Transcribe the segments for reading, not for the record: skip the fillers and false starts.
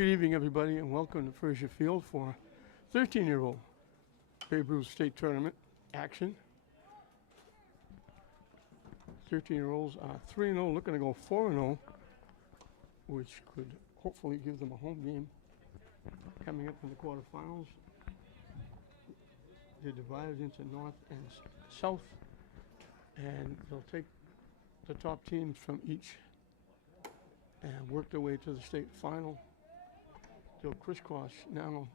Good evening, everybody, and welcome to Frazier Field for 13-year-old Babe Ruth State Tournament action. 13-year-olds are 3-0, looking to go 4-0, which could hopefully give them a home game coming up in the quarterfinals. They're divided into North and South, and they'll take the top teams from each and work their way to the state final. They'll crisscross now.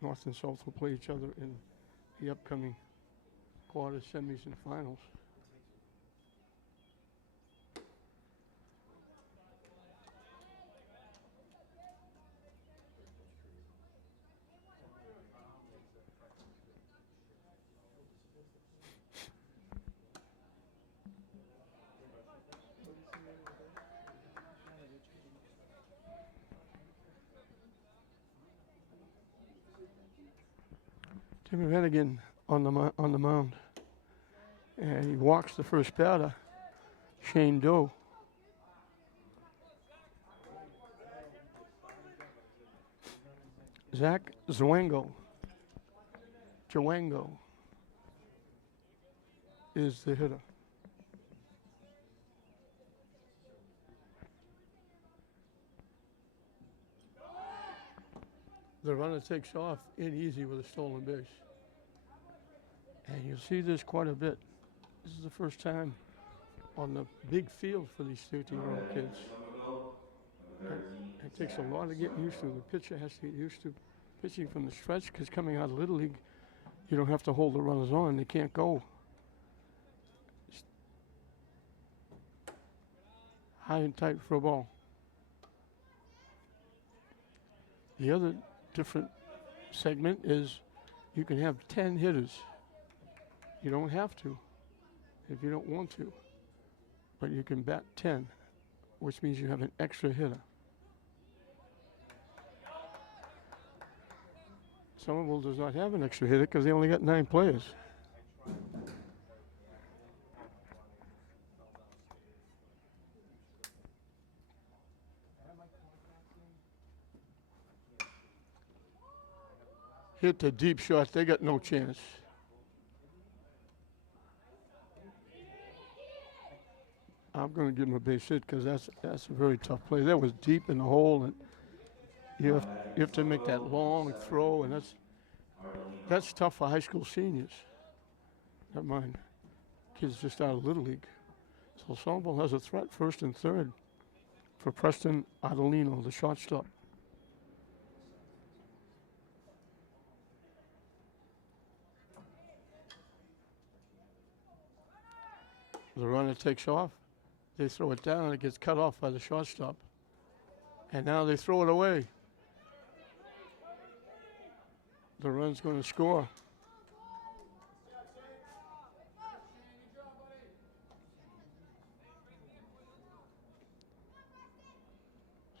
North and South will play each other in the upcoming quarters, semis, and finals. Timmy Redigan on the mound, and he walks the first batter, Shane Doe. Zach Zwango is the hitter. The runner takes off in easy with a stolen base. And you'll see this quite a bit. This is the first time on the big field for these 13-year-old kids. It takes a lot of getting used to. The pitcher has to get used to pitching from the stretch, because coming out of Little League, you don't have to hold the runners on. They can't go high and tight for a ball. The other different segment is you can have 10 hitters. You don't have to if you don't want to, but you can bat 10, which means you have an extra hitter. Somerville does not have an extra hitter because they only got 9 players. Hit the deep shot. They got no chance. I'm going to give him a base hit because that's a very tough play. That was deep in the hole, and you have to make that long throw, and that's tough for high school seniors. Never mind, kids just out of Little League. So Somerville has a threat first and third for Preston Adolino, the shortstop. The runner takes off. They throw it down, and it gets cut off by the shortstop. And now they throw it away. The run's going to score.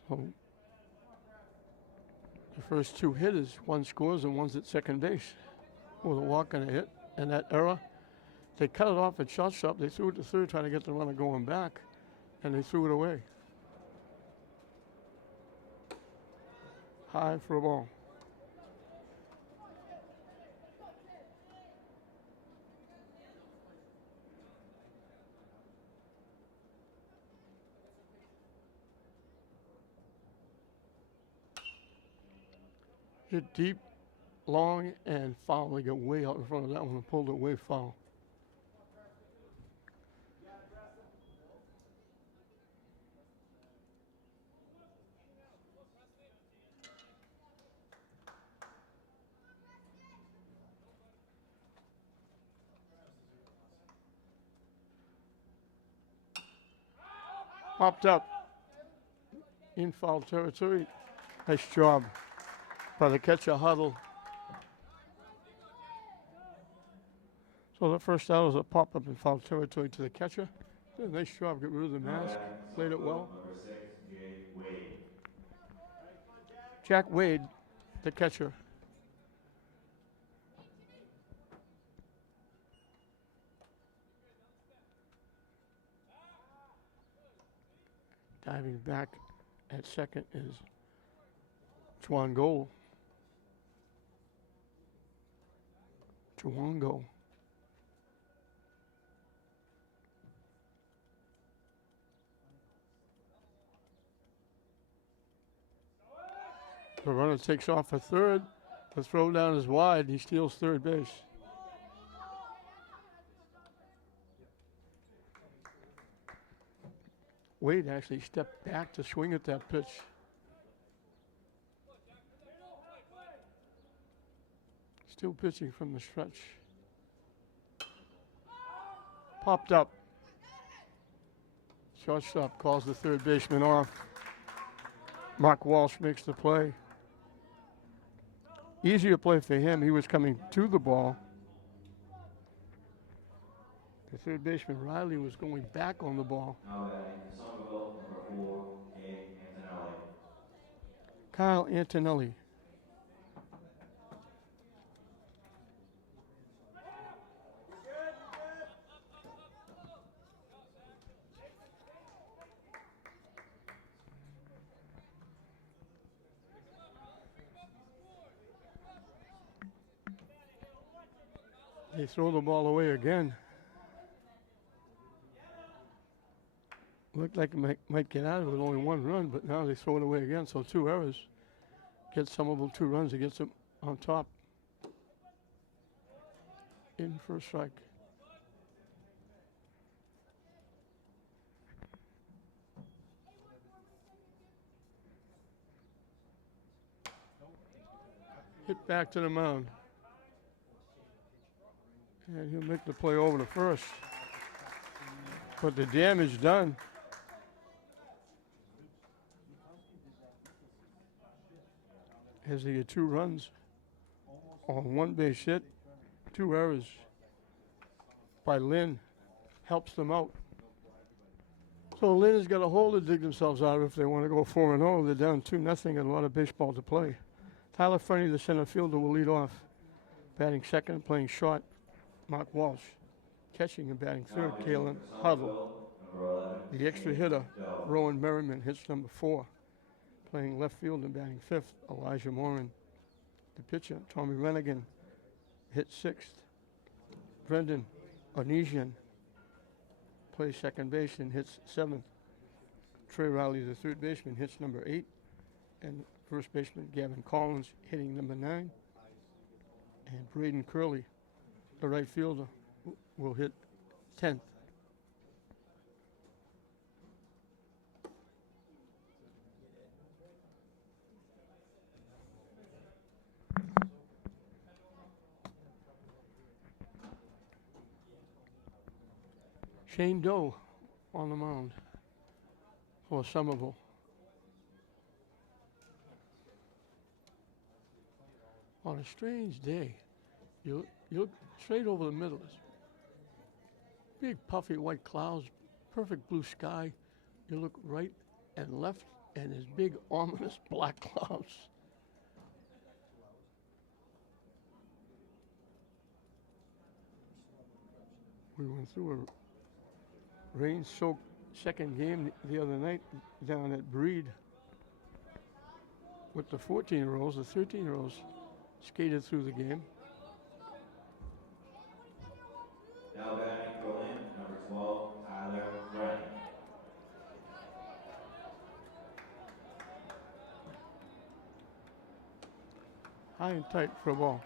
So the first 2 hitters, one scores and one's at second base with a walk and a hit. And that error, they cut it off at shortstop. They threw it to third, trying to get the runner going back, and they threw it away. High for a ball. Hit deep, long, and foul. They got way out in front of that one and pulled it way foul. Popped up in foul territory. Nice job by the catcher, Huddle. So the first out was a pop-up in foul territory to the catcher. Did a nice job, get rid of the mask, played it well. Jack Wade, the catcher. Diving back at second is Chuango. Chuango. The runner takes off for third. The throw down is wide. He steals third base. Wade actually stepped back to swing at that pitch. Still pitching from the stretch. Popped up. Shortstop calls the third baseman off. Mark Walsh makes the play. Easier play for him. He was coming to the ball. The third baseman, Riley, was going back on the ball. Somerville, number 4, Kyle Antonelli. They throw the ball away again. Looked like it might get out of it with only one run, but now they throw it away again, so 2 errors. Get Somerville 2 runs, it gets them on top. In for a strike. Hit back to the mound. And he'll make the play over to first. But the damage done. As they get 2 runs on 1 base hit, 2 errors by Lynn helps them out. So Lynn has got a hole to dig themselves out of if they want to go 4-0. They're down 2-0 and a lot of baseball to play. Tyler Fernie, the center fielder, will lead off. Batting second, playing short, Mark Walsh. Catching and batting third, Kalen Huddle. The extra hitter, Rowan Merriman, hits number 4. Playing left field and batting fifth, Elijah Morin. The pitcher, Tommy Renigan, hits 6th. Brendan Onesian plays second base and hits 7th. Trey Riley, the third baseman, hits number 8. And first baseman, Gavin Collins, hitting number 9. And Braden Curley, the right fielder, will hit 10th. Shane Doe on the mound for Somerville. On a strange day, you look straight over the middle. It's big puffy white clouds, perfect blue sky. You look right and left, and there's big ominous black clouds. We went through a rain-soaked second game the other night down at Breed with the 14-year-olds. The 13-year-olds skated through the game. Now batting for Lynn, number 12, Tyler Brennan. High and tight for a ball.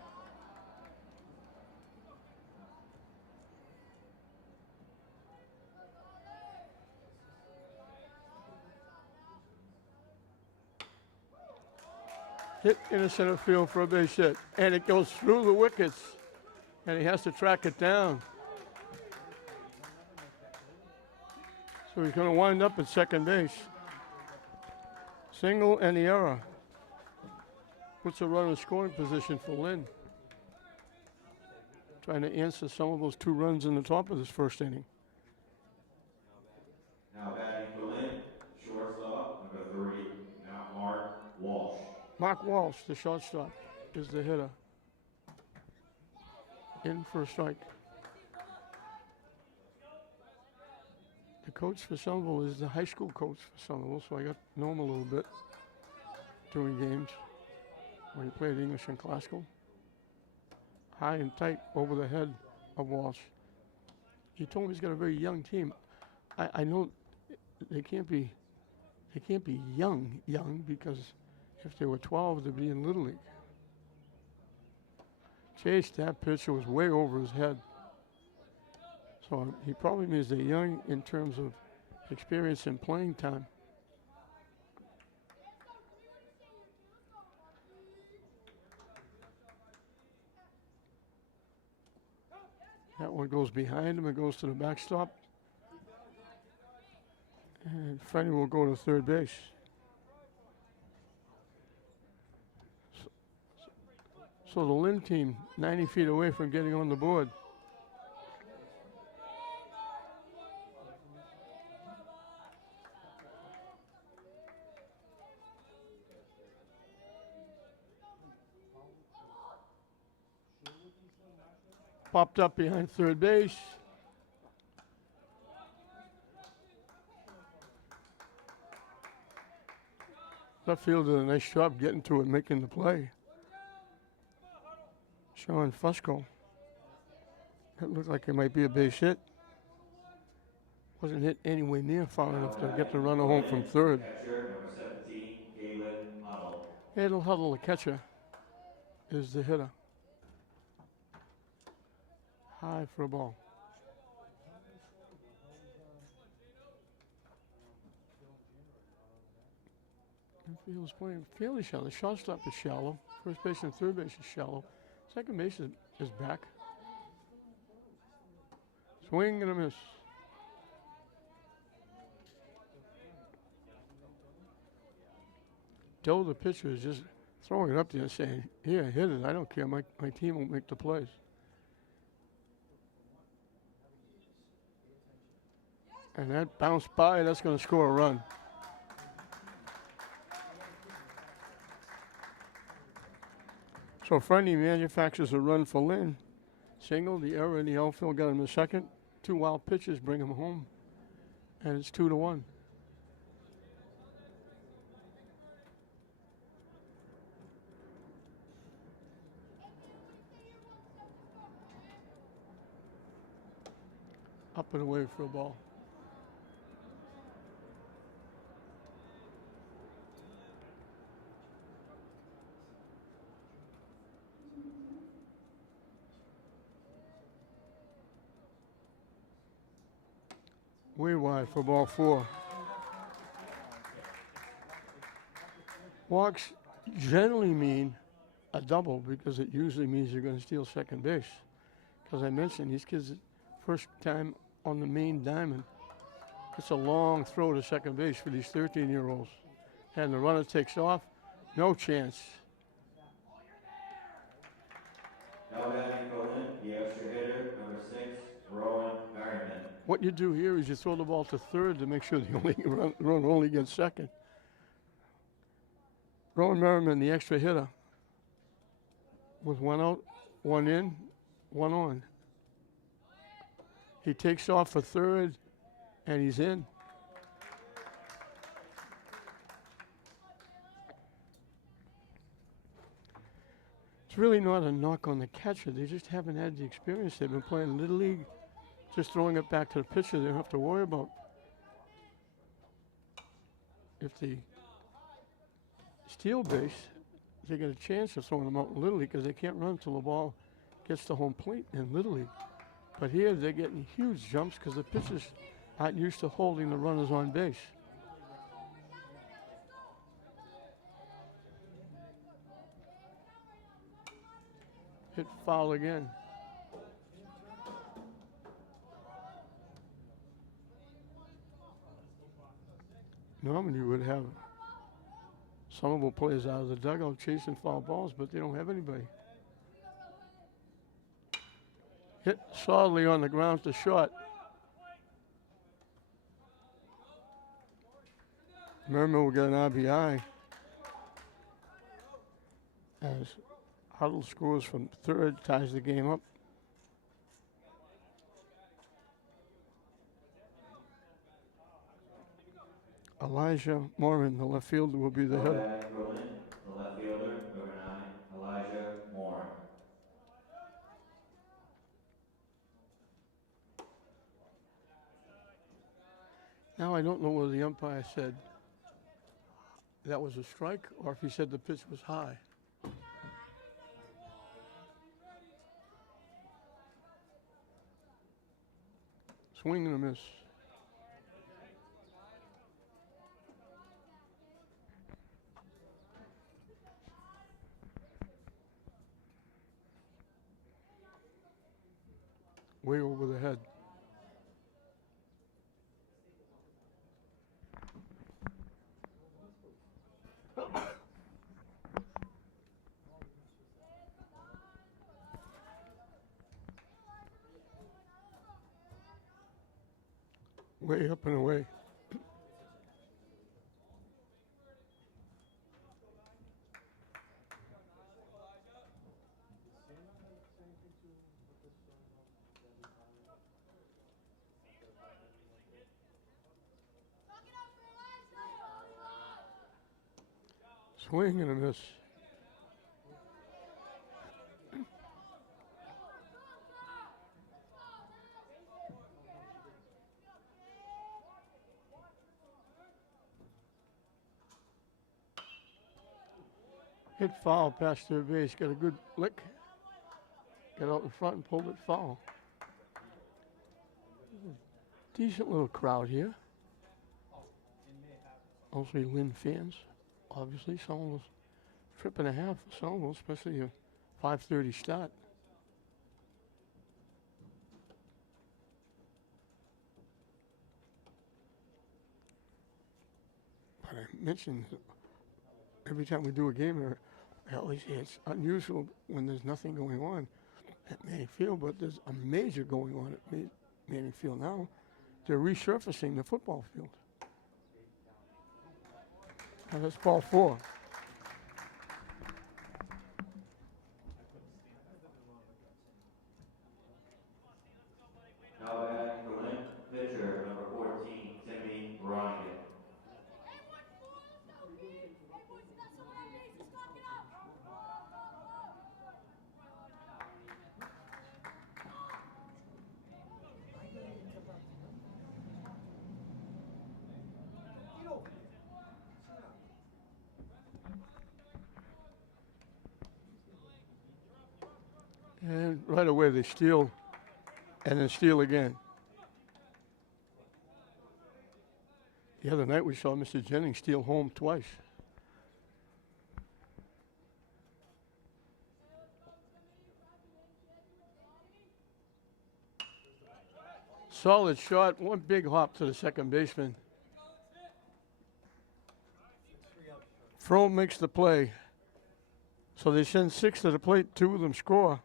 Hit in the center field for a base hit. And it goes through the wickets. And he has to track it down. So he's going to wind up at second base. Single and the error. Puts a runner in scoring position for Lynn. Trying to answer some of those 2 runs in the top of this first inning. Now batting for Lynn, shortstop, number 30, now Mark Walsh. Mark Walsh, the shortstop, is the hitter. In for a strike. The coach for Somerville is the high school coach for Somerville, so I got to know him a little bit during games. when he played English and classical. High and tight over the head of Walsh. He told me he's got a very young team. I know they can't be young because if they were 12, they'd be in Little League. Chase, that pitcher was way over his head. So he probably means they're young in terms of experience and playing time. That one goes behind him and goes to the backstop. And Freddie will go to third base. So the Lynn team 90 feet away from getting on the board. Popped up behind third base. Left field did a nice job getting to it, making the play. Sean Fusco. That looked like it might be a base hit. Wasn't hit anywhere near far enough to get the runner home from third. Catcher, number 17, Galen Huddle. Adel Huddle, the catcher, is the hitter. High for a ball. Infield's playing fairly shallow. The shortstop is shallow. First base and third base is shallow. Second base is back. Swing and a miss. Doe, the pitcher, is just throwing it up there saying, here, hit it. I don't care. My team will make the plays. And that bounced by. That's going to score a run. So Friendly manufactures a run for Lynn. Single, the error in the outfield got him the second. Two wild pitches bring him home. And it's 2-1. Up and away for a ball. Way wide for ball 4. Walks generally mean a double because it usually means you're going to steal second base. Because I mentioned these kids, first time on the main diamond, it's a long throw to second base for these 13-year-olds. And the runner takes off, no chance. Now batting for Lynn, the extra hitter, number 6, Rowan Merriman. What you do here is you throw the ball to third to make sure the runner only gets second. Rowan Merriman, the extra hitter, with one out, one in, one on. He takes off for third, and he's in. It's really not a knock on the catcher. They just haven't had the experience. They've been playing Little League, just throwing it back to the pitcher. They don't have to worry about if they steal base, they get a chance of throwing them out in Little League because they can't run until the ball gets to home plate in Little League. But here they're getting huge jumps because the pitchers aren't used to holding the runners on base. Hit foul again. Normally you would have Somerville players out of the dugout chasing foul balls, but they don't have anybody. Hit solidly on the ground to short. Merriman will get an RBI as Huddle scores from third, ties the game up. Elijah Morin, the left fielder, will be the hitter. The left fielder, number 9, Now I don't know whether the umpire said that was a strike or if he said the pitch was high. Swing and a miss. Way over the head. Way up and away. Swing and a miss. Hit foul past third base. Got a good lick. Got out in front and pulled it foul. Decent little crowd here. Mostly Lynn fans, obviously. Somerville's trip and a half for Somerville, especially a 5:30 start. But I mentioned every time we do a game, I always say it's unusual when there's nothing going on at Manning Field, but there's a major going on at Manning Field now. They're resurfacing the football field. And that's ball 4. Now batting for Lynn, pitcher number 14, Timmy Ronigan. And right away they steal and then steal again. The other night we saw Mr. Jennings steal home twice. Solid shot, one big hop to the second baseman. Fromm makes the play. So they send 6 to the plate, 2 of them score.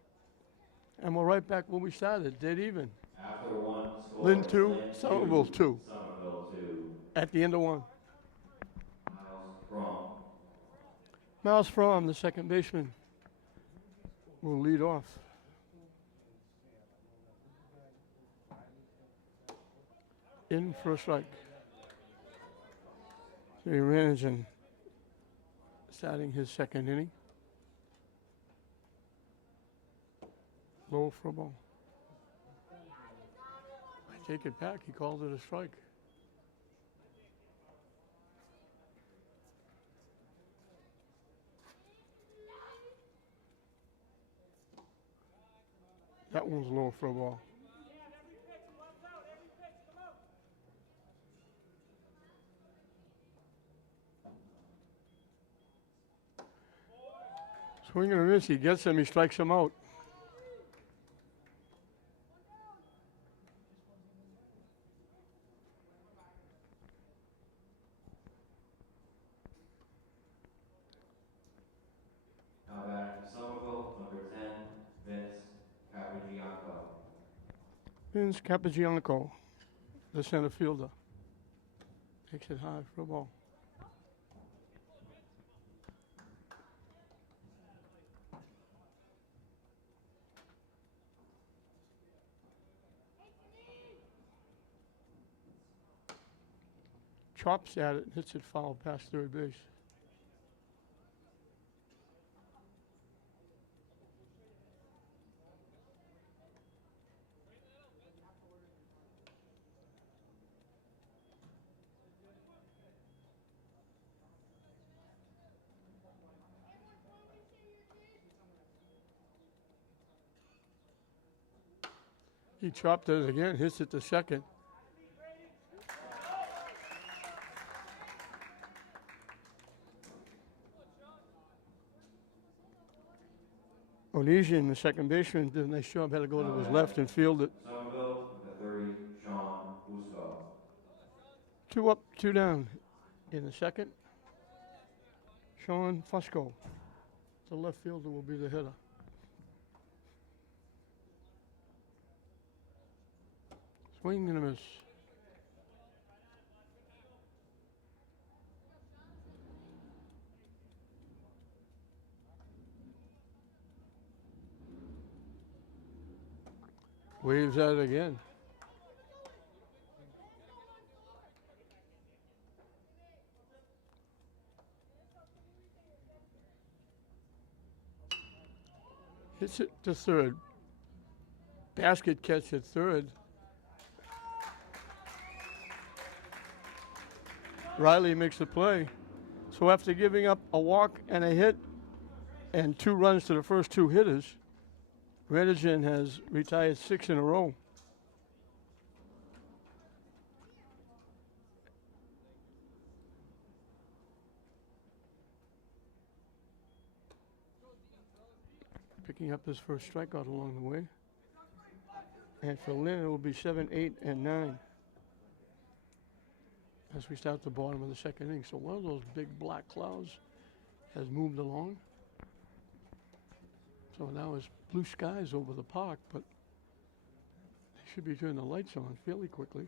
And we're right back when we started, dead even. After one, score Lynn is 2, Somerville 2. Somerville 2. At the end of 1. Miles Miles Fromm, the second baseman, will lead off. In for a strike. Jay Ranigan starting his second inning. Low for a ball. I take it back. He called it a strike. That one's low for a ball. Swing and a miss. He gets him. He strikes him out. Now batting for Somerville, number 10, Vince Capagianco. Vince Capagianco, the center fielder. Takes it high for a ball. Chops at it and hits it foul past third base. He chopped it again, hits it to second. Onesian, the second baseman, did a nice job. Had to go to his left and field it. Somerville, number 30, Sean Busco. 2 up, 2 down. In the second, Sean Fusco. The left fielder will be the hitter. Swing and a miss. Waves at it again. Hits it to third. Basket catch at third. Riley makes the play. So after giving up a walk and a hit and 2 runs to the first 2 hitters, Redigan has retired 6 in a row. Picking up his first strikeout along the way. And for Lynn, it will be 7, 8, and 9 as we start the bottom of the second inning. So one of those big black clouds has moved along. So now it's blue skies over the park, but they should be turning the lights on fairly quickly.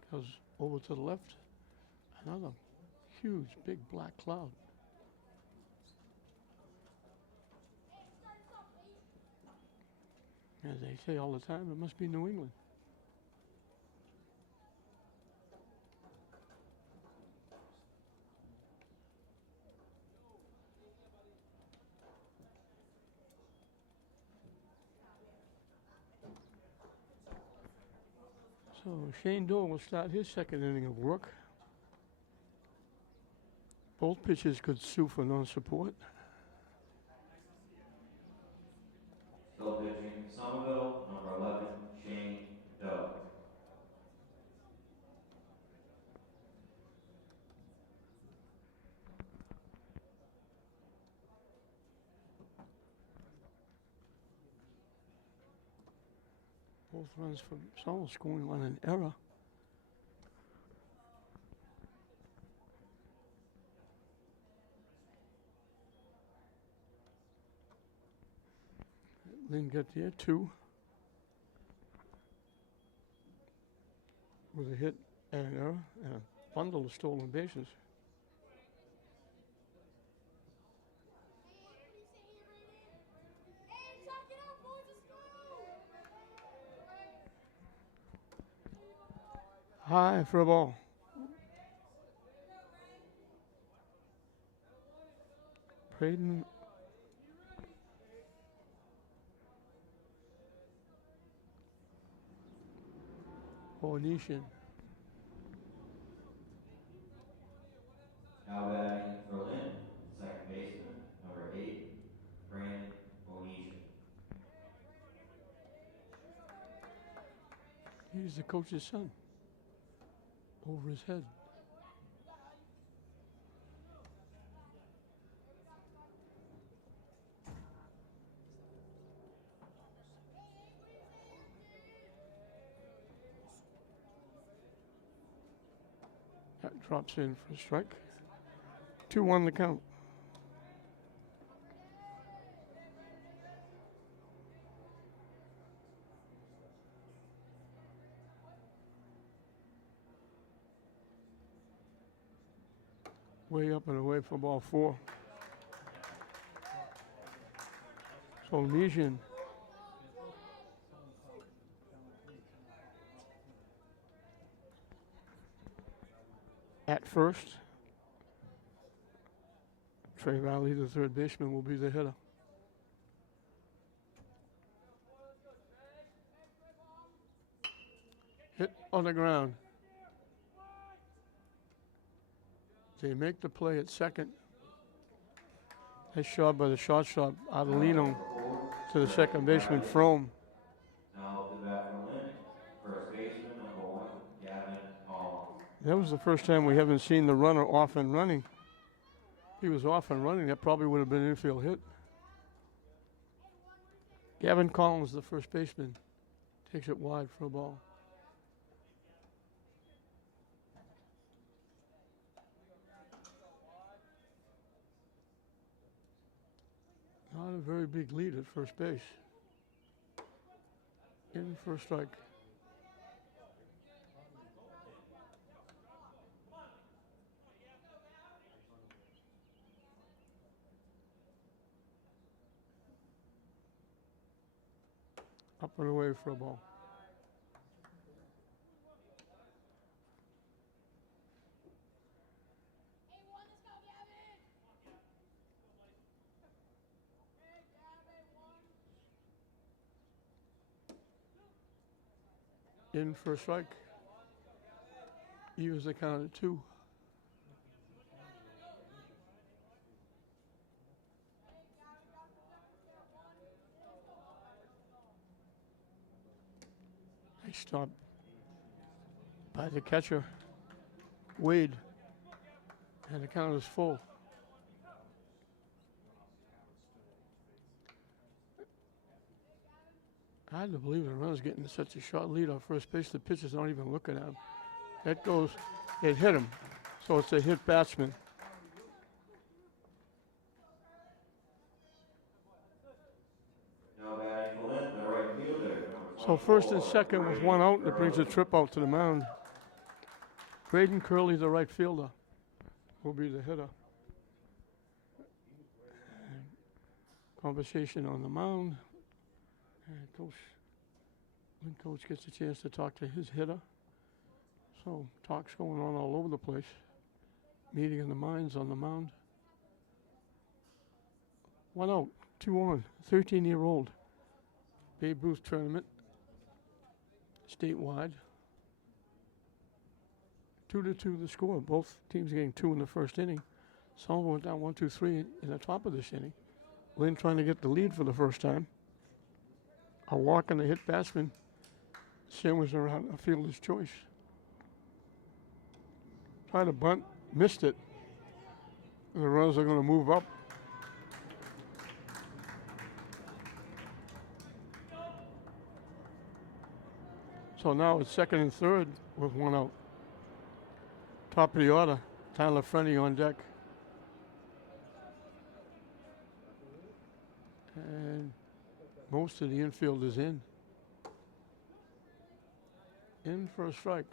Because over to the left, another huge big black cloud. As they say all the time, it must be New England. So Shane Doe will start his second inning of work. Both pitchers could sue for non-support. Still pitching, Somerville, number 11, Shane Doe. Both runs for Somerville scoring on an error. Lynn got there, 2. With a hit and an error and a bundle of stolen bases. High for a ball. Braden Onesian. Now batting for Lynn, second baseman, number 8, Brandon Onesian. He's the coach's son. Over his head. That drops in for a strike. 2-1 the count. Way up and away for ball 4. So Onesian at first. Trey Riley, the third baseman, will be the hitter. Hit on the ground. They make the play at second. Nice shot by the shortstop, Adelino, to the second baseman, Frome. Now the That was the first time we haven't seen the runner off and running. If he was off and running, that probably would have been an infield hit. Gavin Collins, the first baseman, takes it wide for a ball. Not a very big lead at first base. In for a strike. Up and away for a ball. In for a strike. Evens the count at 2. Nice stop by the catcher, Wade, and the count is full. Hard to believe the runner's getting such a short lead on first base. The pitcher's not even looking at him. That goes, it hit him. So it's a hit batsman. Now batting for Lynn, the right fielder. So first and second with one out, that brings a trip out to the mound. Braden Curley, the right fielder, will be the hitter. And conversation on the mound. And Lynn coach gets a chance to talk to his hitter. So talk's going on all over the place. Meeting in the minds on the mound. 1 out, 2 on, 13-year-old. Babe Ruth tournament, statewide. 2-2 the score. Both teams getting 2 in the first inning. Somerville went down 1-2-3 in the top of this inning. Lynn trying to get the lead for the first time. A walk and a hit batsman sandwiched around a fielder's choice. Tried to bunt, missed it. And the runners are going to move up. So now it's second and third with 1 out. Top of the order, Tyler Frenny on deck. And most of the infield is in. In for a strike.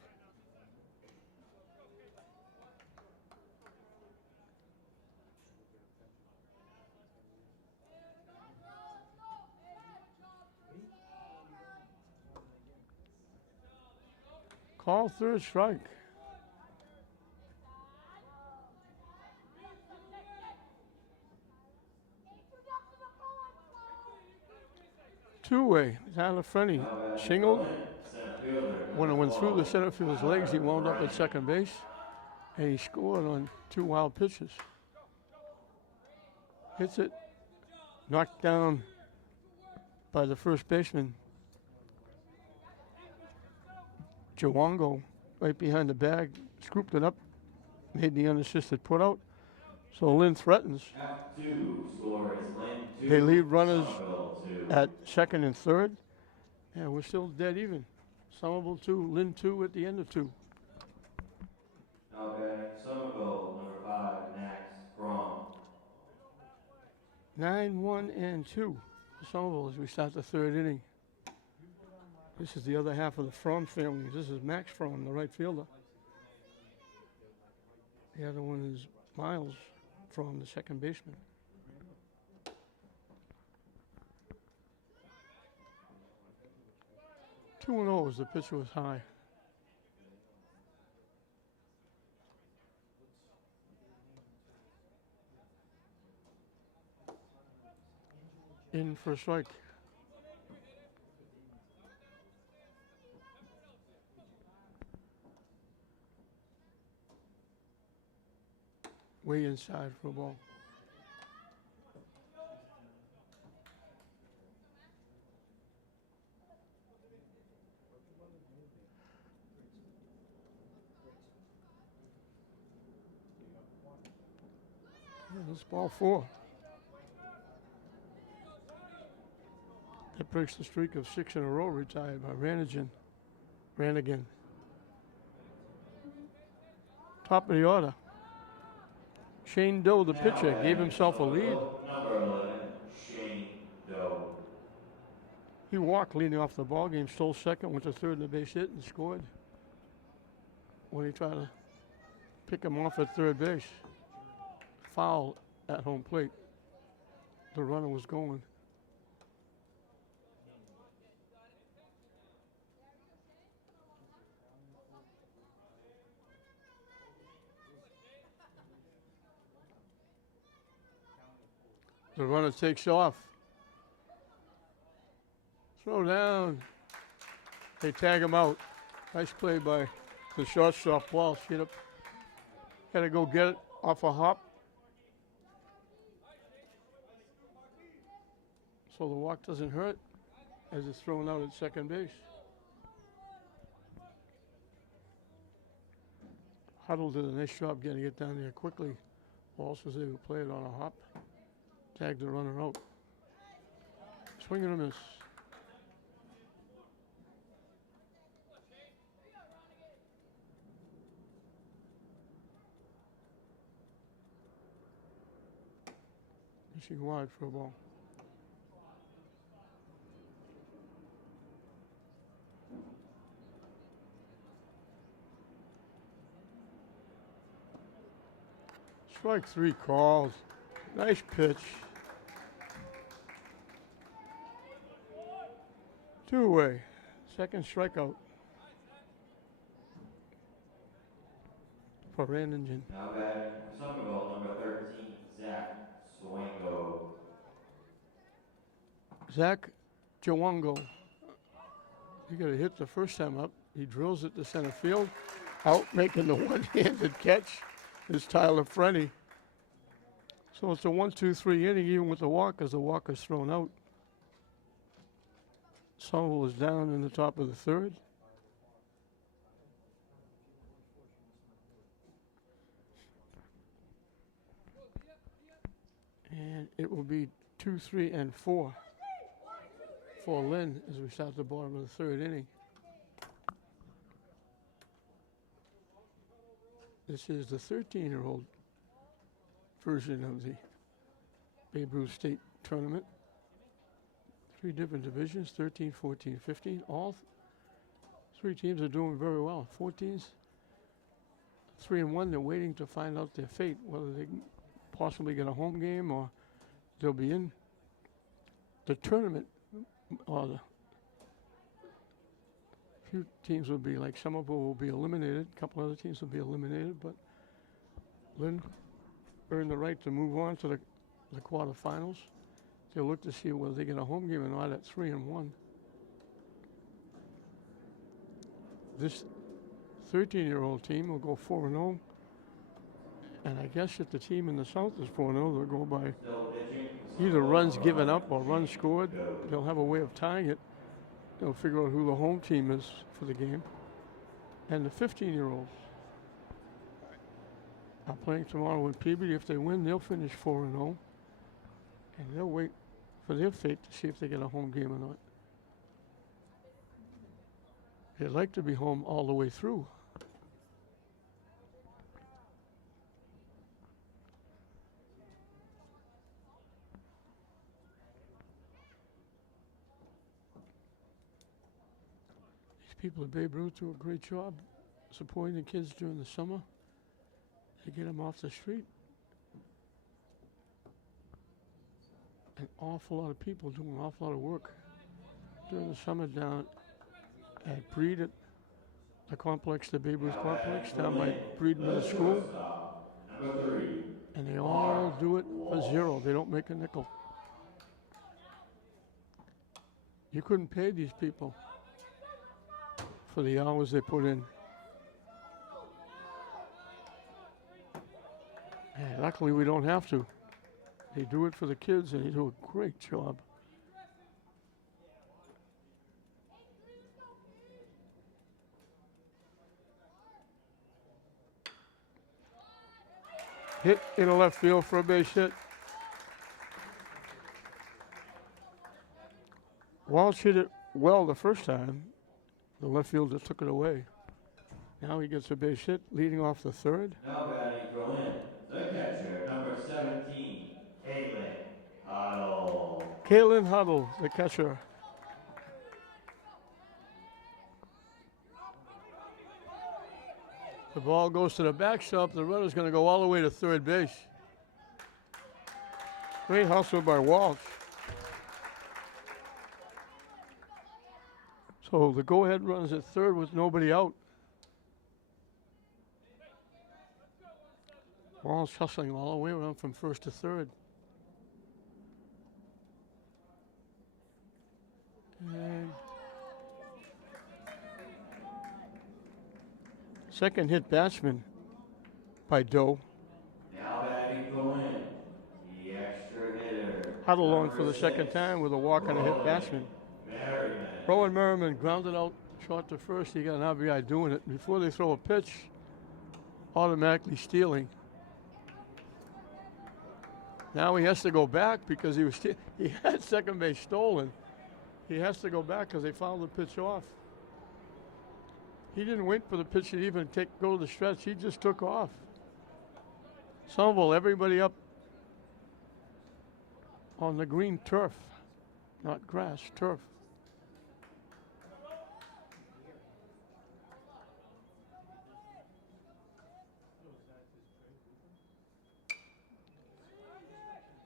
Call third strike. Two-way, Tyler Frenny singled. When it went through the center field's legs, he wound up at second base, and he scored on 2 wild pitches. Hits it, knocked down by the first baseman, Jawango, right behind the bag, scooped it up, made the unassisted put out. So Lynn threatens. They leave runners at second and third, and we're still dead even. Somerville 2, Lynn 2 at the end of 2. Now batting Somerville, number 5, Max Braun. 9-1-2 for Somerville as we start the third inning. This is the other half of the Fromm family. This is Max Fromm, the right fielder. The other one is Miles Fromm, the second baseman. Two 2-0 as the pitch was high. In for a strike. Way inside for a ball. It's ball 4. That breaks the streak of 6 in a row retired by Ranigan. Top of the order. Shane Doe, the pitcher, gave himself a lead. Number 11, Shane Doe. He walked leading off the ball game, stole second, went to third in the base hit, and scored when he tried to pick him off at third base. Foul at home plate. The runner was going. The runner takes off. Throw down. They tag him out. Nice play by the shortstop, Walsh. Had to go get it off a hop. So the walk doesn't hurt as it's thrown out at second base. Huddle did a nice job getting it down there quickly. Walsh was able to play it on a hop. Tagged the runner out. Swing and a miss. Missing wide for a ball. Strike 3 called. Nice pitch. 2-away. Second strikeout for Ranigan. Now batting Somerville, number 13, Zach Swango. Zach Jawango. He got a hit the first time up. He drills it to center field. Out making the one-handed catch is Tyler Frenny. So it's a 1-2-3 inning, even with the walk, as the walk is thrown out. Somerville is down in the top of the third. And it will be 2, 3, and 4 for Lynn as we start the bottom of the third inning. This is the 13-year-old version of the Babe Ruth State Tournament. 3 different divisions, 13, 14, 15. All 3 teams are doing very well. 14's 3-1. They're waiting to find out their fate, whether they can possibly get a home game or they'll be in the tournament. Or the few teams will be like Somerville will be eliminated. A couple other teams will be eliminated, but Lynn earned the right to move on to the quarterfinals. They'll look to see whether they get a home game or not at 3-1. This 13-year-old team will go 4-0. And I guess if the team in the South is 4-0, they'll go by either runs given up or runs scored. They'll have a way of tying it. They'll figure out who the home team is for the game. And the 15-year-olds are playing tomorrow with Peabody. If they win, they'll finish 4-0. And they'll wait for their fate to see if they get a home game or not. They'd like to be home all the way through. These people at Babe Ruth do a great job supporting the kids during the summer. They get them off the street. An awful lot of people doing an awful lot of work during the summer down at Breed at the complex, the Babe Ruth complex, down by Breed Middle School. And they all do it for zero. They don't make a nickel. You couldn't pay these people for the hours they put in. And luckily we don't have to. They do it for the kids, and they do a great job. Hit in the left field for a base hit. Walsh hit it well the first time. The left fielder took it away. Now he gets a base hit, leading off the third. Now batting for Lynn, the catcher, number 17, Lynn Huddle. Kaylin Huddle, the catcher. The ball goes to the backstop. The runner's going to go all the way to third base. Great hustle by Walsh. So the go-ahead runs at third with nobody out. Walsh hustling all the way around from first to third. And second hit batsman by Doe. Now batting for Lynn, the extra hitter. Huddle on for the second time with a walk and a hit batsman. Merriman. Rowan Merriman grounded out short to first. He got an RBI doing it. Before they throw a pitch, automatically stealing. Now he has to go back because he had second base stolen. He has to go back because they fouled the pitch off. He didn't wait for the pitch to even go to the stretch. He just took off. Somerville, everybody up on the green turf, not grass, turf.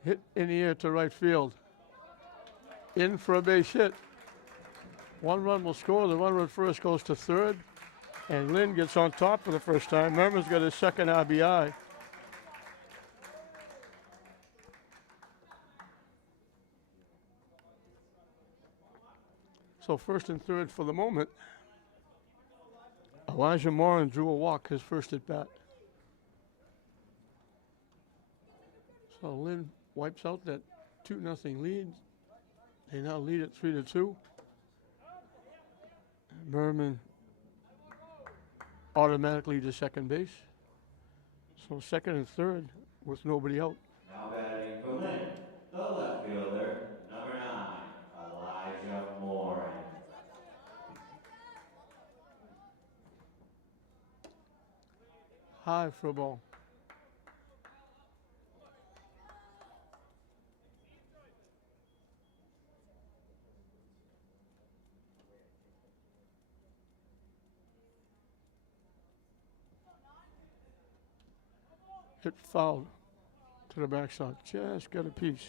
Hit in the air to right field. In for a base hit. One run will score. The runner at first goes to third. And Lynn gets on top for the first time. Merman's got his second RBI. So first and third for the moment. Elijah Moran drew a walk his first at bat. So Lynn wipes out that 2-0 lead. They now lead it 3-2. Merman automatically to second base. So second and third with nobody out. Now batting for Lynn, the left fielder, number 9, Elijah Moran. High for a ball. Hit foul to the backstop. Just got a piece.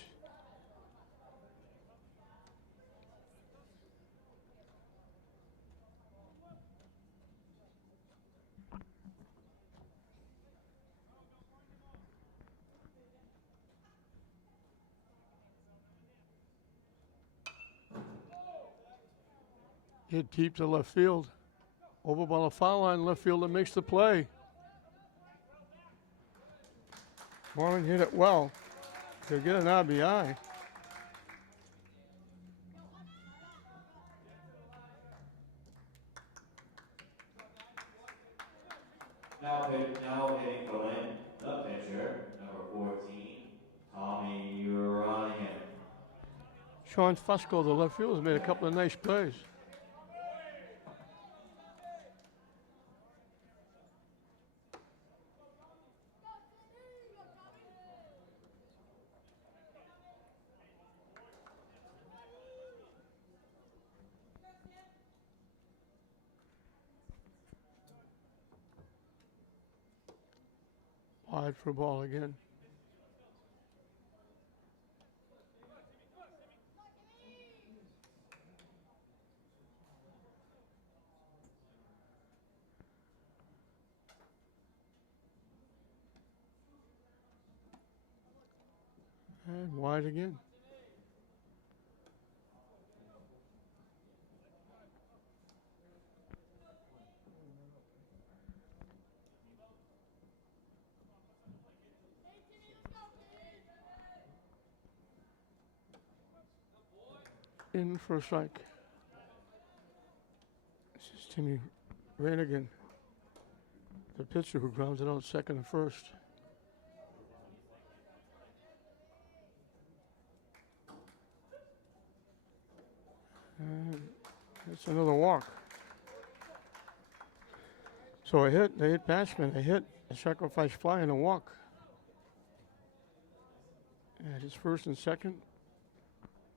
Hit deep to left field. Over by the foul line, left fielder makes the play. Warren hit it well. They'll get an RBI. Now hitting for Lynn, the pitcher, number 14, Tommy Uranian. Sean Fusco, the left fielder, made a couple of nice plays. Wide for a ball again. And wide again. In for a strike. This is Timmy Ranigan, the pitcher who grounded out second and first. That's another walk. So they hit Bashman, they hit a sacrifice fly and a walk. And it's first and second.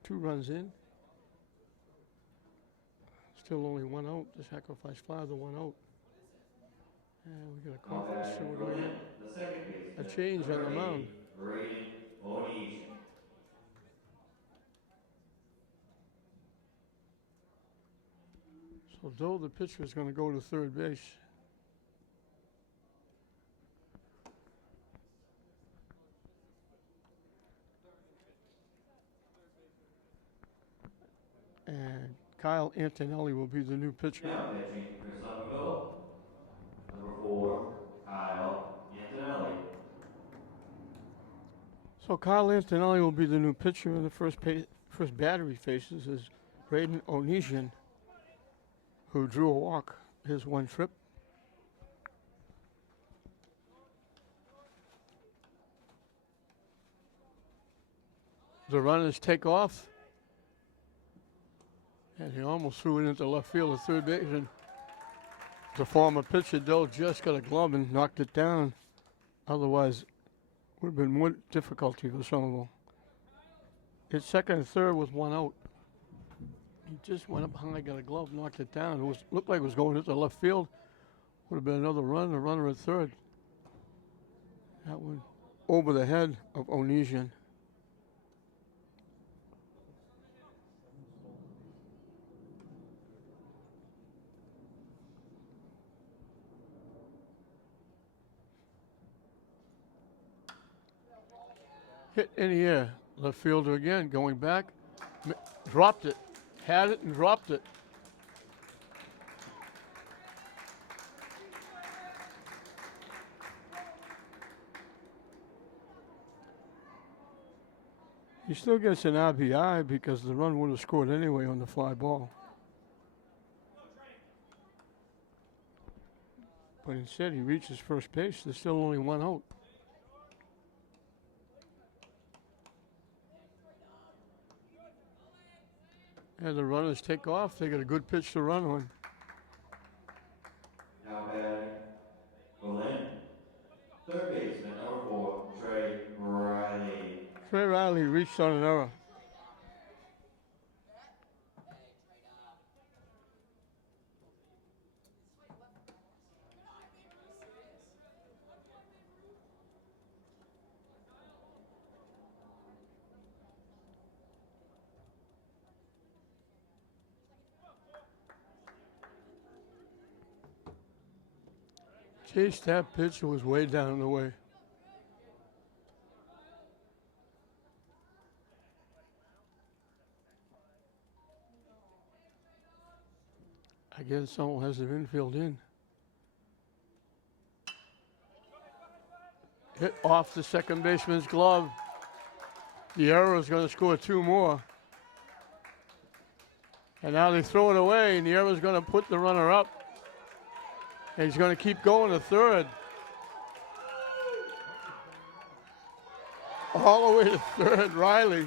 2 runs in. Still only 1 out. The sacrifice fly, the 1 out. And we got a Now conference, so batting we're for going to Lynn, get the second a baseman, change on number the 80, mound. Onesian. So Doe, the pitcher, is going to go to third base. And Kyle Antonelli will be the new pitcher. Now pitching for Somerville, number 4, Kyle Antonelli. So Kyle Antonelli will be the new pitcher, and the first batter he faces is Braden Onesian, who drew a walk his 1 trip. The runners take off, and he almost threw it into left field at third base, and the former pitcher, Doe, just got a glove and knocked it down. Otherwise, would have been more difficulty for Somerville. His second and third was 1 out. He just went up high, got a glove, knocked it down. It looked like it was going into left field. Would have been another run, a runner at third. That one over the head of Onesian. Hit in the air. Left fielder again, going back. Dropped it. Had it and dropped it. He still gets an RBI because the run would have scored anyway on the fly ball. But instead he reaches first base. There's still only 1 out. And the runners take off. They got a good pitch to run on. Now batting for Lynn, third baseman, number 4, Trey Riley. Trey Riley reached on an error. Chased that pitch, it was way down the way. Again, someone has the infield in. Hit off the second baseman's glove. The arrow is going to score 2 more. And now they throw it away, and the arrow is going to put the runner up. And he's going to keep going to third. All the way to third, Riley.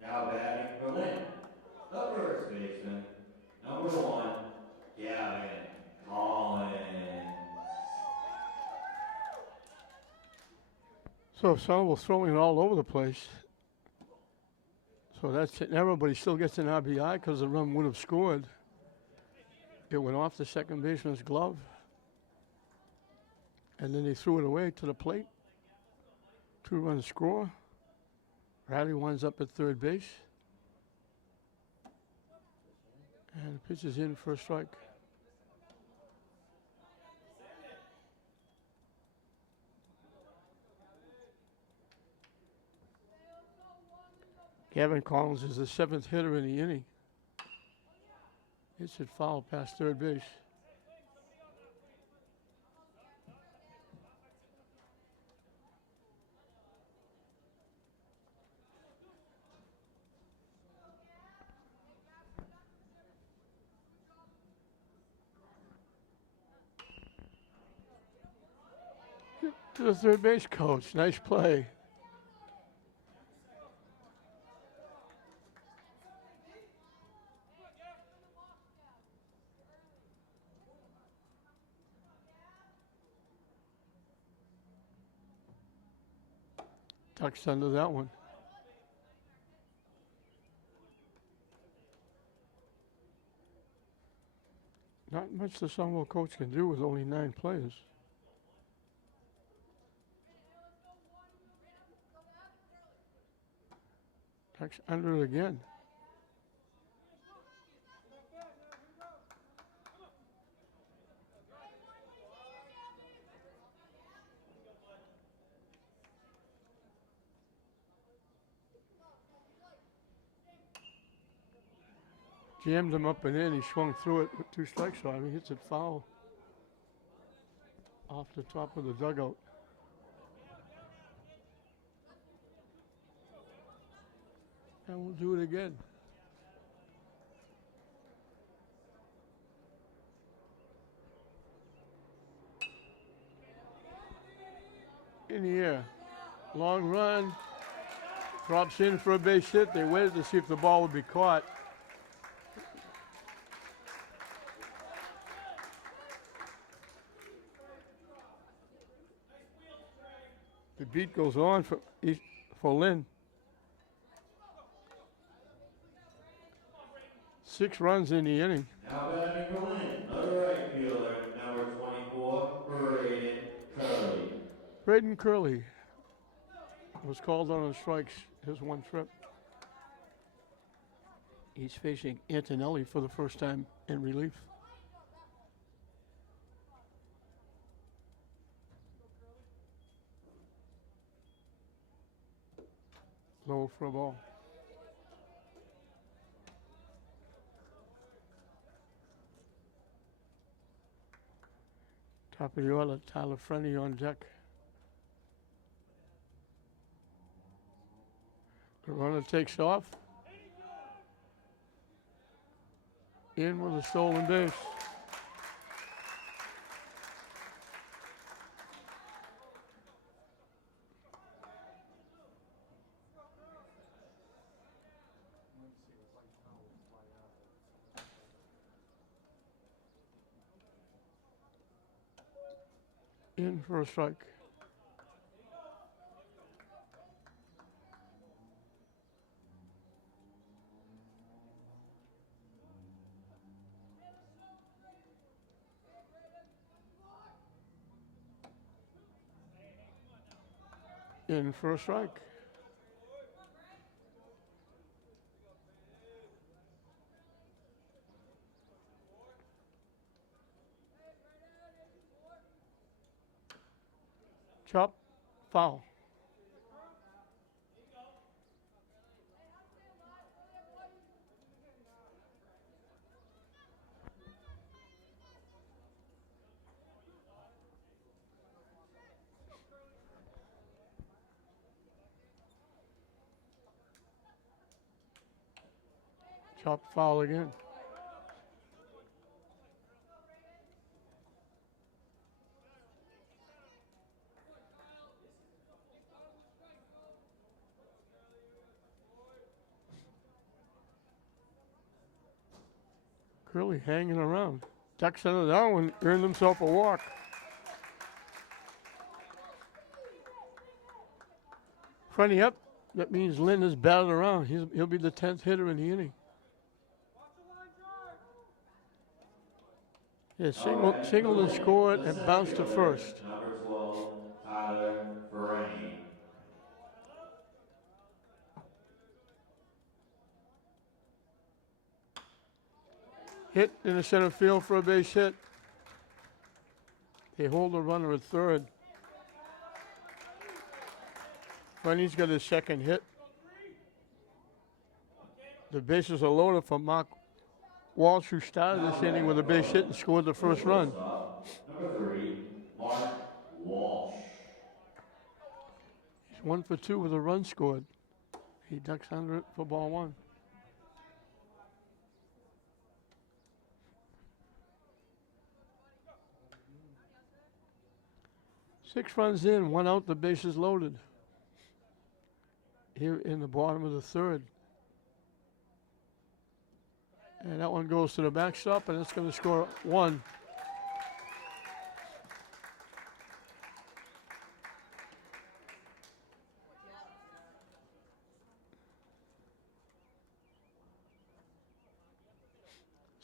Now batting for Lynn, the first baseman, number 1, Gavin Collins. So Somerville throwing it all over the place. So that's it. Everybody still gets an RBI because the run would have scored. It went off the second baseman's glove. And then they threw it away to the plate. 2-run score. Riley winds up at third base. And the pitch is in for a strike. Gavin Collins is the 7th hitter in the inning. Hits it foul past third base. to the third base coach. Nice play. Ducks under that one. Not much the Somerville coach can do with only 9 players. Ducks under it again. Jammed him up and in. He swung through it with 2 strikes on him. He hits it foul off the top of the dugout. And we'll do it again. In the air. Long run. Drops in for a base hit. They waited to see if the ball would be caught. The beat goes on for Lynn. 6 runs in the inning. Now batting for Lynn, the right fielder, number 24, Braden Curley. Braden Curley was called on strikes his 1 trip. He's facing Antonelli for the first time in relief. Low for a ball. Top of the order, Tyler Frenny on deck. The runner takes off. In with a stolen base. In for a strike. In for a strike. Chop, foul. Chop, foul again. Curley hanging around. Ducks under that one, earned himself a walk. Fronty up. That means Lynn is batted around. He'll be the 10th hitter in the inning. Yeah, singled and scored and bounced to first. Number 12, Tyler Frenny. Hit in the center field for a base hit. They hold the runner at third. Frenny's got his 2nd hit. The bases are loaded for Mark Walsh, who started this inning with a base hit and scored the first run. Number 3, Mark Walsh. He's 1 for 2 with a run scored. He ducks under it for ball 1. 6 runs in, 1 out, the bases loaded. Here in the bottom of the third. And that one goes to the backstop, and it's going to score 1.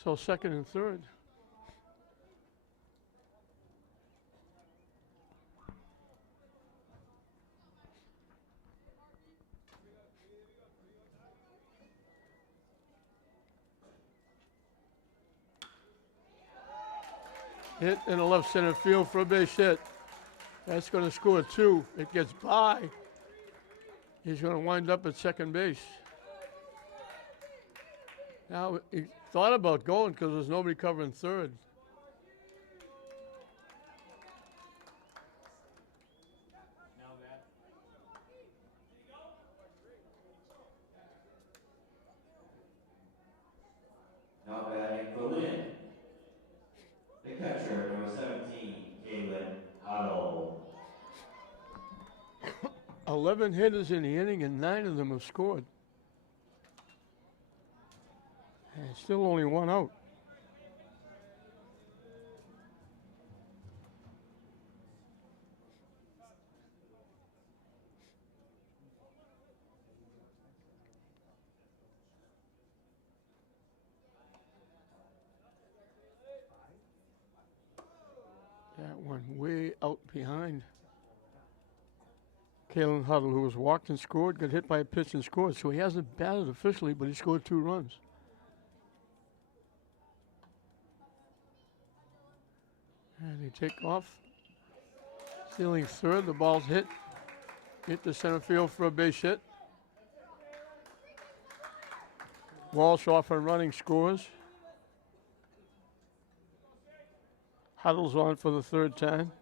So second and third. Hit in the left center field for a base hit. That's going to score 2. It gets by. He's going to wind up at second base. Now, he thought about going because there's nobody covering third. Now batting for Lynn. The catcher, number 17, Huddle. 11 hitters in the inning, and 9 of them have scored. And still only 1 out. That one way out behind. Kalen Huddle, who was walked and scored, got hit by a pitch and scored. So he hasn't batted officially, but he scored 2 runs. And they take off. Stealing third, the ball's hit. Hit the center field for a base hit. Walsh off and running, scores. Huddle's on for the 3rd time.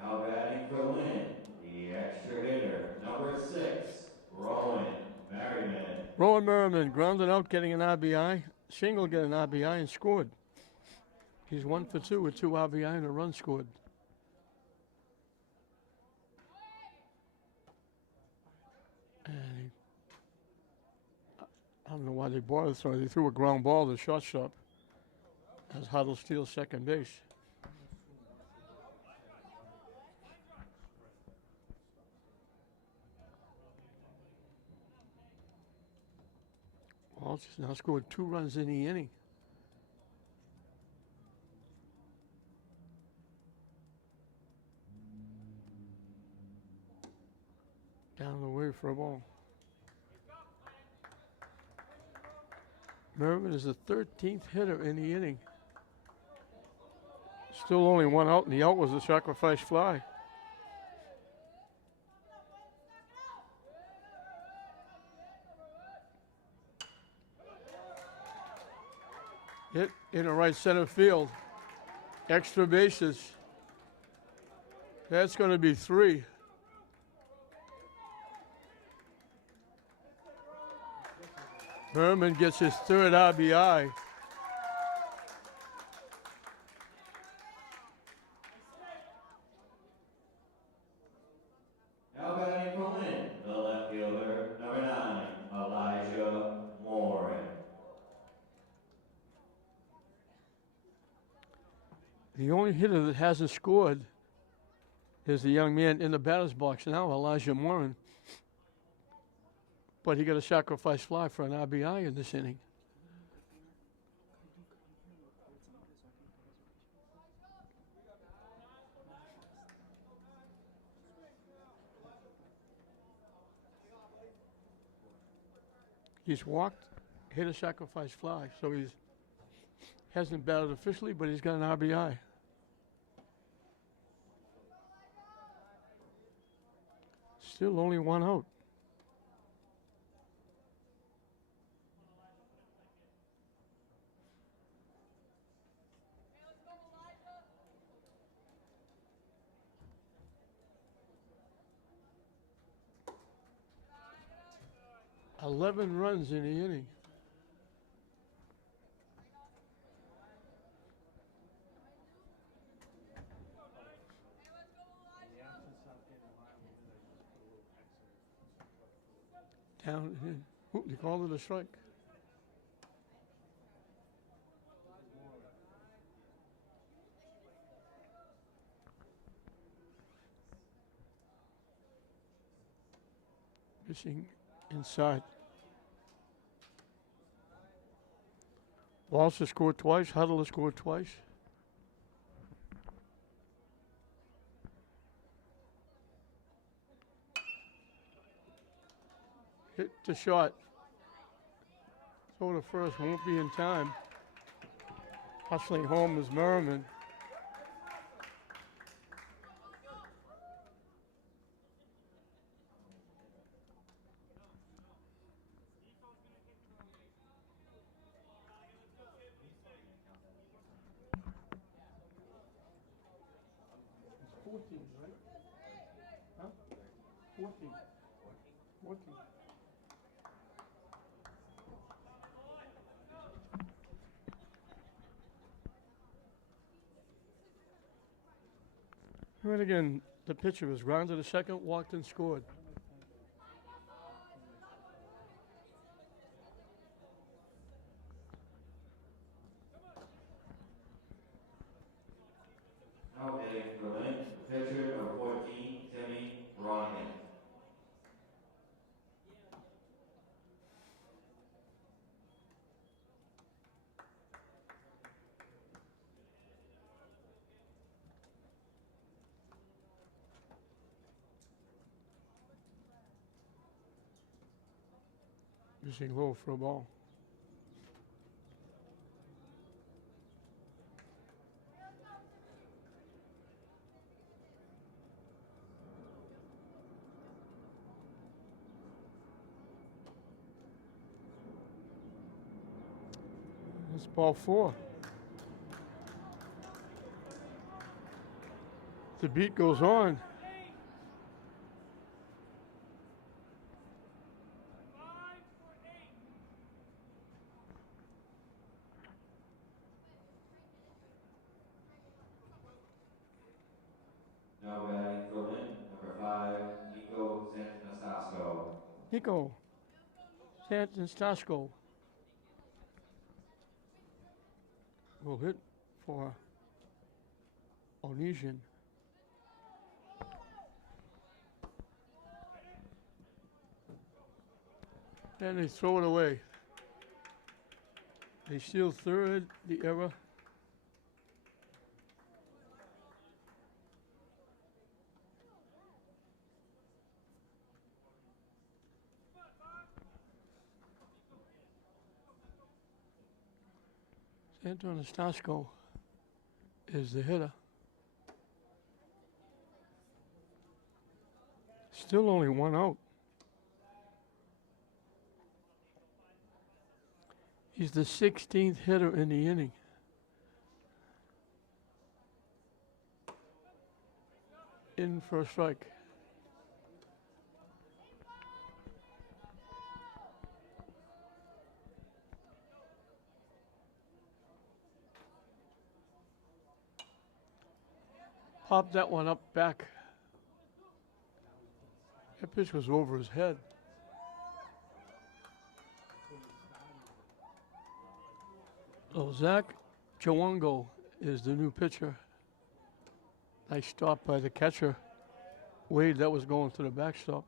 Now batting for Lynn, the extra hitter, number 6, Rowan Merriman. Rowan Merriman grounded out, getting an RBI. Shingle get an RBI and scored. He's 1 for 2 with 2 RBI and a run scored. And I don't know why they bothered throwing. They threw a ground ball to the shortstop as Huddle steals second base. Walsh has now scored 2 runs in the inning. Down the way for a ball. Merriman is the 13th hitter in the inning. Still only 1 out, and the out was a sacrifice fly. Hit in the right center field. Extra bases. That's going to be 3. Merriman gets his 3rd RBI. Now batting for Lynn, the left fielder, number 9, Elijah Moore. The only hitter that hasn't scored is the young man in the batter's box now, Elijah Morin. But he got a sacrifice fly for an RBI in this inning. He's walked, hit a sacrifice fly, so he's hasn't batted officially, but he's got an RBI. Still only 1 out. $11 runs in the inning. Down and in. Ooh, they called it a strike. Pitching inside. Walsh has scored twice. Huddle has scored twice. Hit the shot. So the first won't be in time. Hustling home is Merriman. It's 14, right? Huh? 14. 14. Right again, the pitcher was grounded to second, walked and scored. Now hitting for Lynn, the pitcher, number 14, Timmy Ronigan. Using low for a ball. That's ball 4. The beat goes on. Now batting for Lynn, number 5, Nico Santanastasco. Nico Santanastasco will hit for Onesian. And they throw it away. They steal third, the error. Santanastasco is the hitter. Still only one out. He's the 16th hitter in the inning. In for a strike. Pop that one up back. That pitch was over his head. So Zach Chawongo is the new pitcher. Nice stop by the catcher. Wade, that was going to the backstop.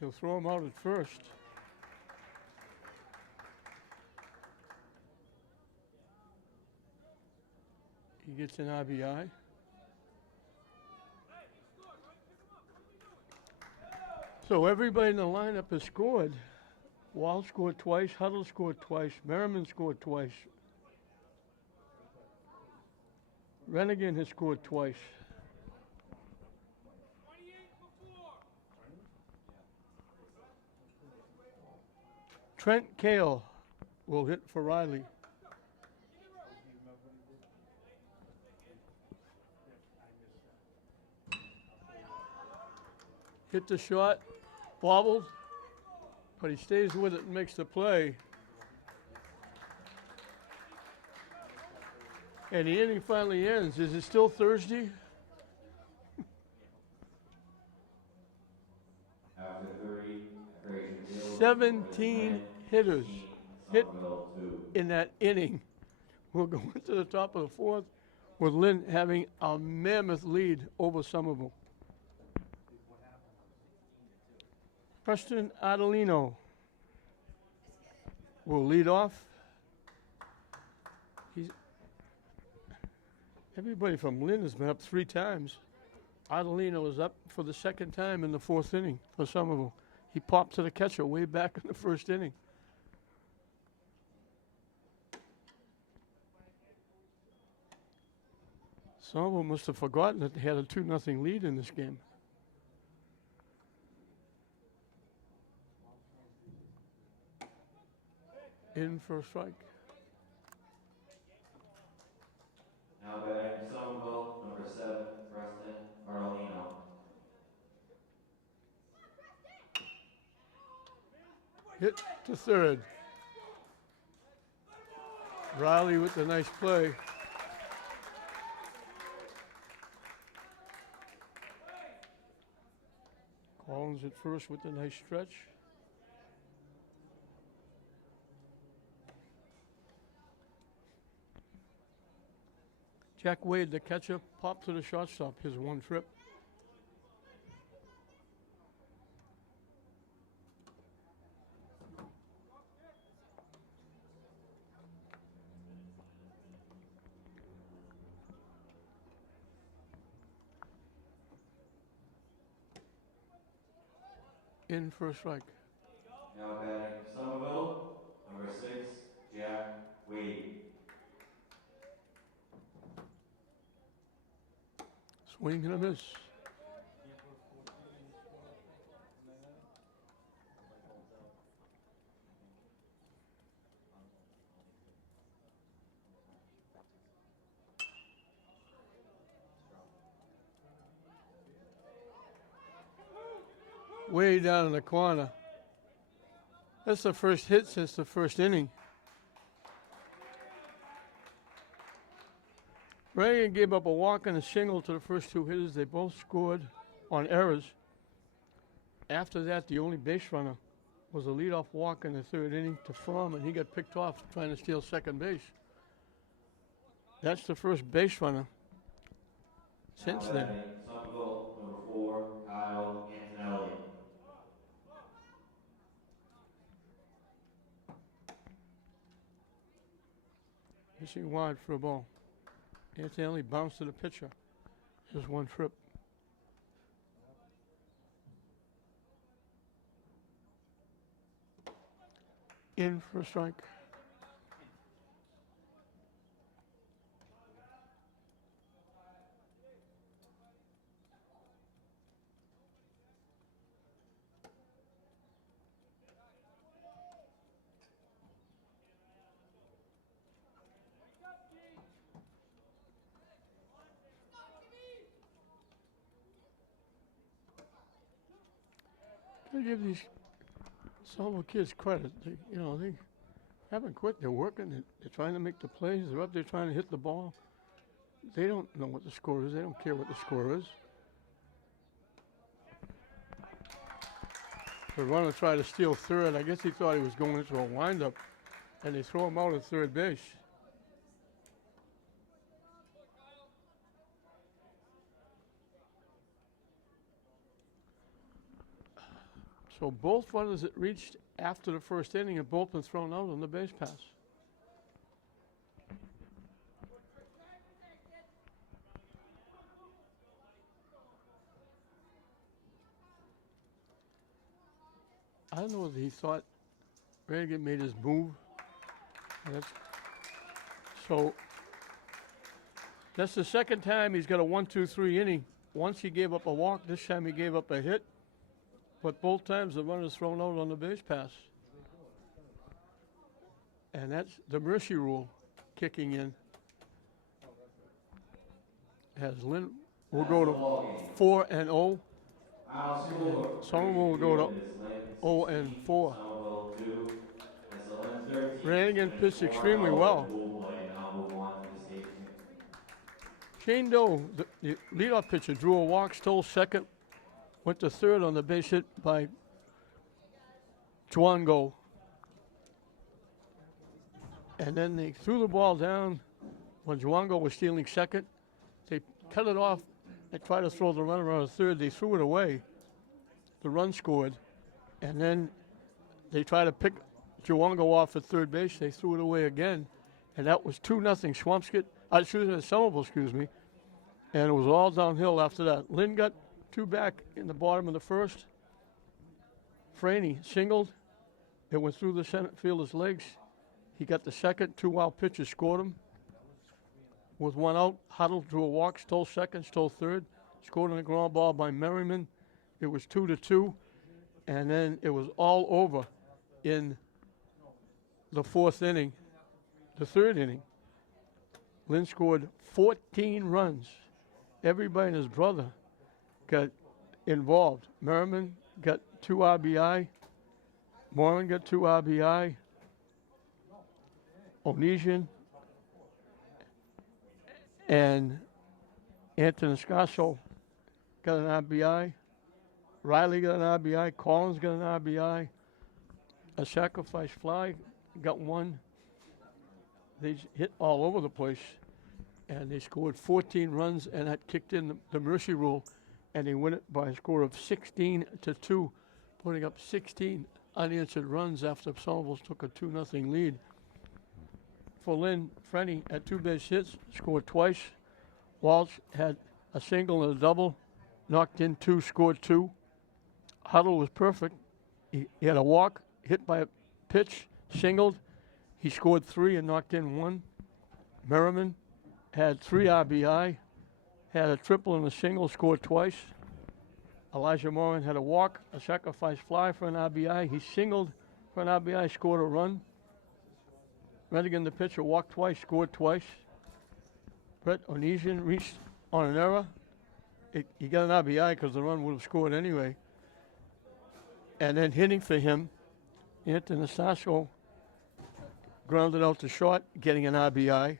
He'll throw him out at first. He gets an RBI. So everybody in the lineup has scored. Wall scored twice, Huddle scored twice, Merriman scored twice. Renigan has scored twice. Trent Kale will hit for Riley. Hit the shot, bobbled, but he stays with it and makes the play. And the inning finally ends. Is it still Thursday? After 30, Fraser Field, 17 Lynn, hitters 16, hit Somerville 2. in that inning. We'll go into the top of the fourth with Lynn having a mammoth lead over Somerville. Preston Adelino will lead off. Everybody from Lynn has been up 3 times. Adelino is up for the second time in the 4th inning for Somerville. He popped to the catcher way back in the 1st inning. Somerville must have forgotten that they had a 2-0 lead in this game. In for a strike. Now batting Somerville, number 7, Preston Arlino. Hit to third. Riley with the nice play. Collins at first with the nice stretch. Jack Wade, the catcher, popped to the shortstop, his 1 trip. In for a strike. Now batting Somerville, number 6, Jack Wade. Swing and a miss. Way down in the corner. That's the first hit since the 1st inning. Reagan gave up a walk and a single to the first 2 hitters. They both scored on errors. After that, the only base runner was a leadoff walk in the 3rd inning to Fromm, and he got picked off trying to steal second base. That's the first base runner since then. Somerville, number 4, Kyle Antonelli. Missing wide for a ball. Antonelli bounced to the pitcher. Just 1 trip. In for a strike. I give these Somerville kids credit. They haven't quit. They're working. They're trying to make the plays. They're up there trying to hit the ball. They don't know what the score is. They don't care what the score is. The runner tried to steal third. I guess he thought he was going into a windup, and they throw him out at third base. So both runners that reached after the 1st inning have both been thrown out on the base pass. I don't know whether he thought Reagan made his move. That's the 2nd time he's got a 1-2-3 inning. Once he gave up a walk, this time he gave up a hit. But both times the runner's thrown out on the base pass. And that's the mercy rule kicking in. As Lynn will go to 4-0. Somerville will go to 0-4. Brannigan pitched extremely well. We'll now move on to the state. Shane Doe, the leadoff pitcher, drew a walk, stole second, went to third on the base hit by Juango. And then they threw the ball down when Juango was stealing second. They cut it off and tried to throw the runner on third. They threw it away. The run scored. And then they tried to pick Juango off at third base. They threw it away again. And that was 2-0 Somerville, and it was all downhill after that. Lynn got two back in the bottom of the first. Franey singled. It went through the center fielder's legs. He got the second. Two wild pitches scored him. With one out, Huddle drew a walk, stole second, stole third. Scored on a ground ball by Merriman. It was 2-2. And then it was all over in the fourth inning. The third inning, Lynn scored 14 runs. Everybody and his brother got involved. Merriman got 2 RBI. Moran got 2 RBI. Onesian and Anthony Scasso got an RBI. Riley got an RBI. Collins got an RBI. A sacrifice fly got one. They hit all over the place, and they scored 14 runs, and that kicked in the mercy rule, and they win it by a score of 16-2, putting up 16 unanswered runs after Somerville took a 2-0 lead. For Lynn, Frenny had 2 base hits, scored twice. Walsh had a single and a double, knocked in 2, scored 2. Huddle was perfect. He had a walk, hit by a pitch, singled. He scored 3 and knocked in 1. Merriman had 3 RBI, had a triple and a single, scored twice. Elijah Moran had a walk, a sacrifice fly for an RBI. He singled for an RBI, scored a run. Redigan, the pitcher, walked twice, scored twice. Brett Onesian reached on an error. He got an RBI because the run would have scored anyway. And then hitting for him, Anthony Sasco grounded out to short, getting an RBI.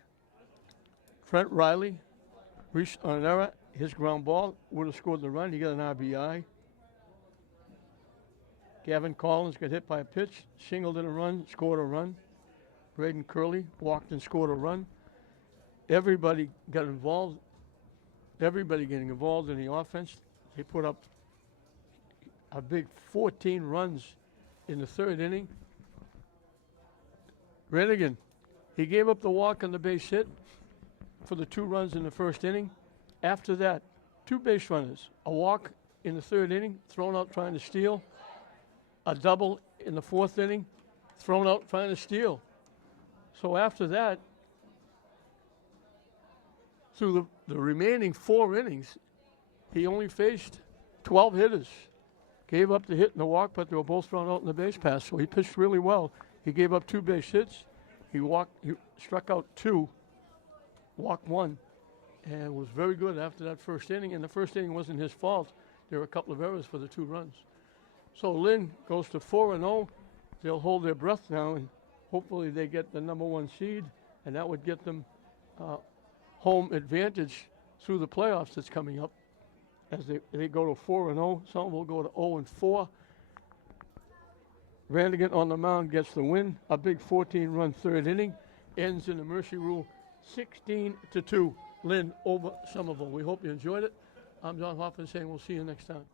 Trent Riley reached on an error. His ground ball would have scored the run. He got an RBI. Gavin Collins got hit by a pitch, singled in a run, scored a run. Braden Curley walked and scored a run. Everybody got involved. Everybody getting involved in the offense. They put up a big 14 runs in the third inning. Redigan, he gave up the walk on the base hit for the 2 runs in the first inning. After that, 2 base runners, a walk in the third inning, thrown out trying to steal, a double in the fourth inning, thrown out trying to steal. So after that, through the remaining 4 innings, he only faced 12 hitters. Gave up the hit and the walk, but they were both thrown out in the base pass, so he pitched really well. He gave up 2 base hits. He struck out 2, walked 1, and was very good after that first inning. And the first inning wasn't his fault. There were a couple of errors for the 2 runs. So Lynn goes to 4-0. They'll hold their breath now, and hopefully they get the #1 seed, and that would get them home advantage through the playoffs that's coming up. As they go to 4-0, some will go to 0-4. Randigan on the mound gets the win. A big 14-run third inning. Ends in the mercy rule, 16-2. Lynn over Somerville. We hope you enjoyed it. I'm John Hoffman saying we'll see you next time.